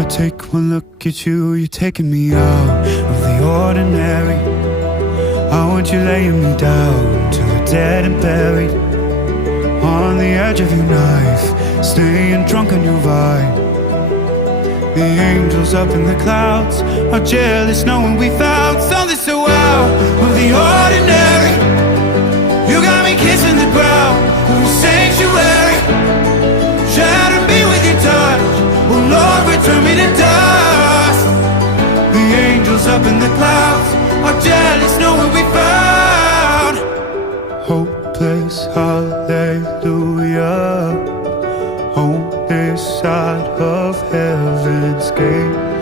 I take one look at you, you're taking me out of the ordinary. I want you laying me down till we're dead and buried, on the edge of your knife, staying drunk on your vine. The angels up in the clouds are jealous knowing we found something so out of the ordinary. You got me kissing the ground of a sanctuary, shatter me with your touch, oh Lord, return me to dust. The angels up in the clouds are jealous knowing we found hopeless, hallelujah, on this side of heaven's gate.